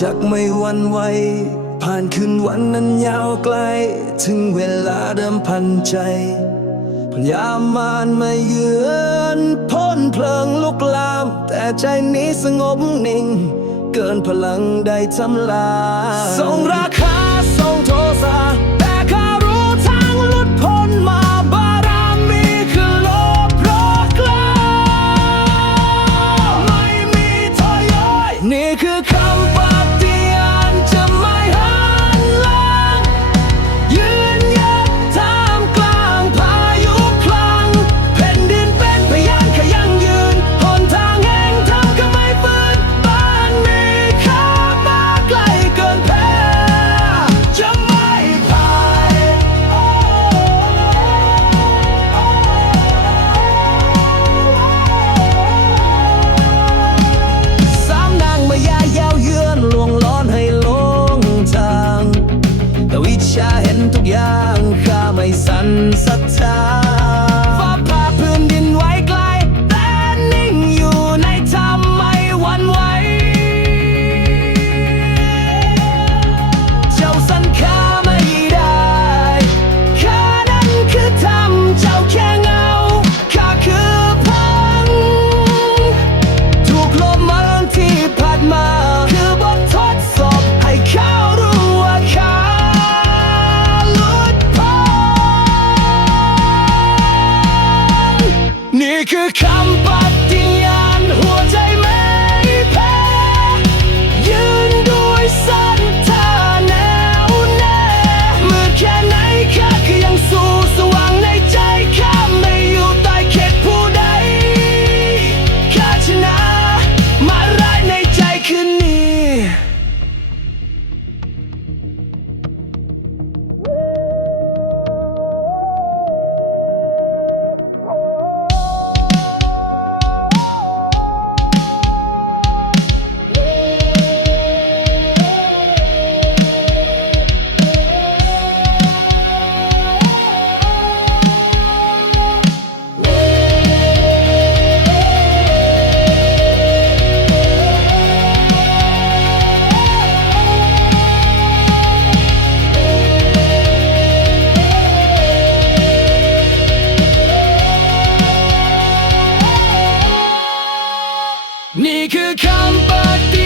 จักไม่หวันไหวผ่านคืนวันนั้นยาวไกล ถึงเวลาเดิมพันใจพยามานมาเยือนพ้นเพลิงลุกลาม แต่ใจนี้สงบนิ่ง เกินพลังใดทำลายส่งราคา มันศรัทธา ปฏิญาณหัวใจ Nikke Kampagne.